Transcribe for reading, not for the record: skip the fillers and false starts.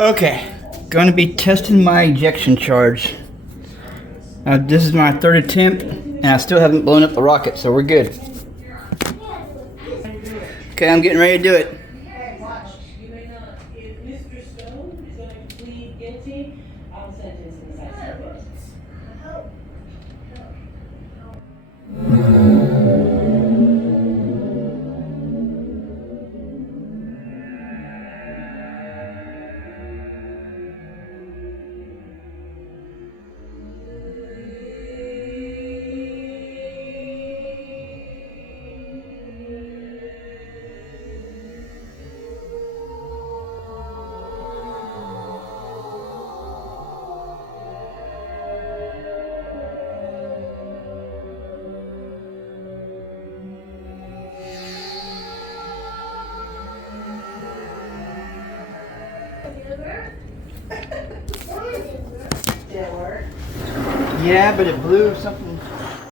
Okay, going to be testing my ejection charge. This is my third attempt, and I still haven't blown up the rocket, so we're good. Okay, I'm getting ready to do it. You may not. If Mr. Stone is going to plead guilty, I'll sentence him as I see fit. Yeah, but it blew something